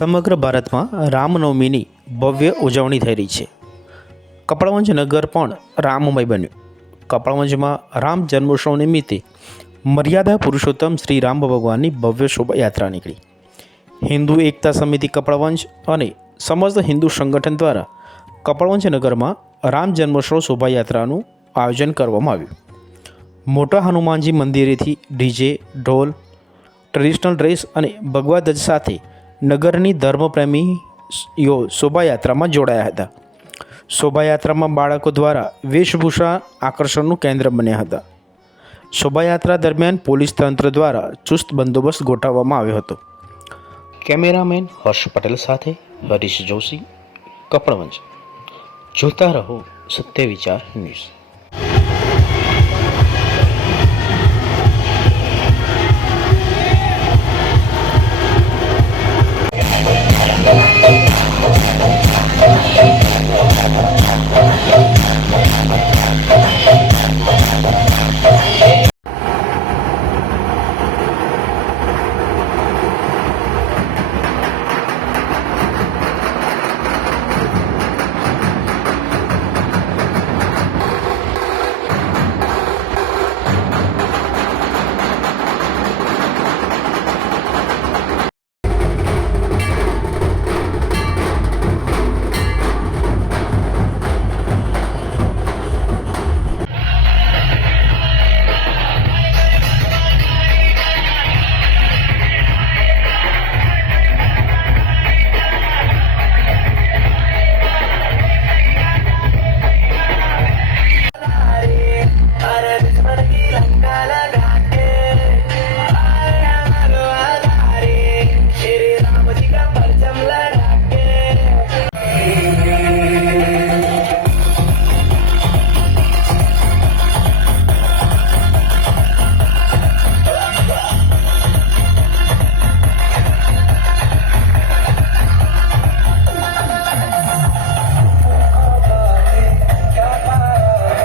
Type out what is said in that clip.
સમગ્ર ભારતમાં રામનવમીની ભવ્ય ઉજવણી થઈ રહી છે. કપડવંજ નગર પણ રામમય બન્યું. કપડવંજમાં રામ જન્મોત્સવ નિમિત્તે મર્યાદા પુરુષોત્તમ શ્રી રામ ભગવાનની ભવ્ય શોભાયાત્રા નીકળી. હિન્દુ એકતા સમિતિ કપડવંજ અને સમસ્ત હિન્દુ સંગઠન દ્વારા કપડવંજ નગરમાં રામ જન્મોત્સવ શોભાયાત્રાનું આયોજન કરવામાં આવ્યું. મોટા હનુમાનજી મંદિરેથી ડીજે, ઢોલ, ટ્રેડિશનલ ડ્રેસ અને ભગવા ધ્વજ સાથે નગરની ધર્મપ્રેમીઓ શોભાયાત્રામાં જોડાયા હતા. શોભાયાત્રામાં બાળકો દ્વારા વેશભૂષા આકર્ષણનું કેન્દ્ર બન્યા હતા. શોભાયાત્રા દરમિયાન પોલીસ તંત્ર દ્વારા ચુસ્ત બંદોબસ્ત ગોઠવવામાં આવ્યો હતો. કેમેરામેન હર્ષ પટેલ સાથે હરીશ જોશી, કપડવંજ. જોતા રહો સત્ય વિચાર ન્યૂઝ.